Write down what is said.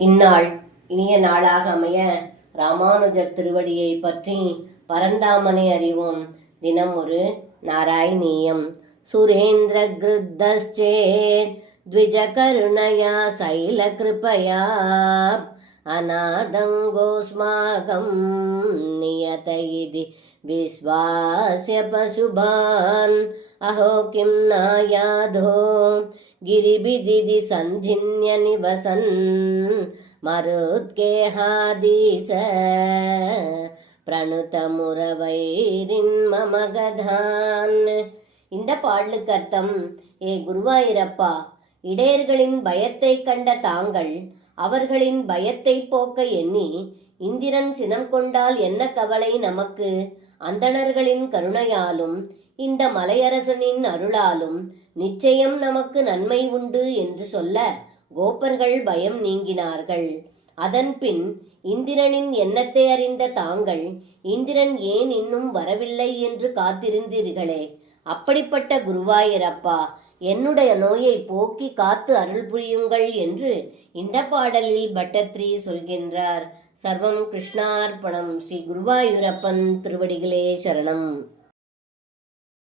இந்நாள் இனிய நாளாக அமைய ராமானுஜர் திருவடியை பற்றி பரந்தாமனை அறிவோம். தினம் ஒரு நாராயணீயம். சுரேந்திர கிருத்தேத் த்விஜ கருணயா சைல கிருபயா அநாதங்கோஸ்மாகம் நியத இதி விஸ்வாஸ்ய பசுபான் அஹோ கிம் நாயாதோ गिरिबिदिदि सञ्जिन्य निवसन् मरुत्केहादीस प्रणुतमुरवैरिन् मम गधान्. இந்த பாடலுக்கு அர்த்தம்: ஏ குருவாயிரப்பா, இடையர்களின் பயத்தை கண்ட தாங்கள் அவர்களின் பயத்தை போக்க எண்ணி இந்திரன் சினம் கொண்டால் என்ன கவலை நமக்கு? அந்தணர்களின் கருணையாலும் இந்த மலையரசனின் அருளாலும் நிச்சயம் நமக்கு நன்மை உண்டு என்று சொல்ல கோப்பர்கள் பயம் நீங்கினார்கள். அதன்பின் இந்திரனின் எண்ணத்தை அறிந்த தாங்கள் இந்திரன் ஏன் இன்னும் வரவில்லை என்று காத்திருந்தீர்களே. அப்படிப்பட்ட குருவாயிரப்பா, என்னுடைய நோயை போக்கி காத்து அருள் புரியுங்கள் என்று இந்த பாடலில் பட்டத்ரி சொல்கின்றார். சர்வம் கிருஷ்ணார்ப்பணம். ஸ்ரீ குருவாயூரப்பன் திருவடிகளே சரணம்.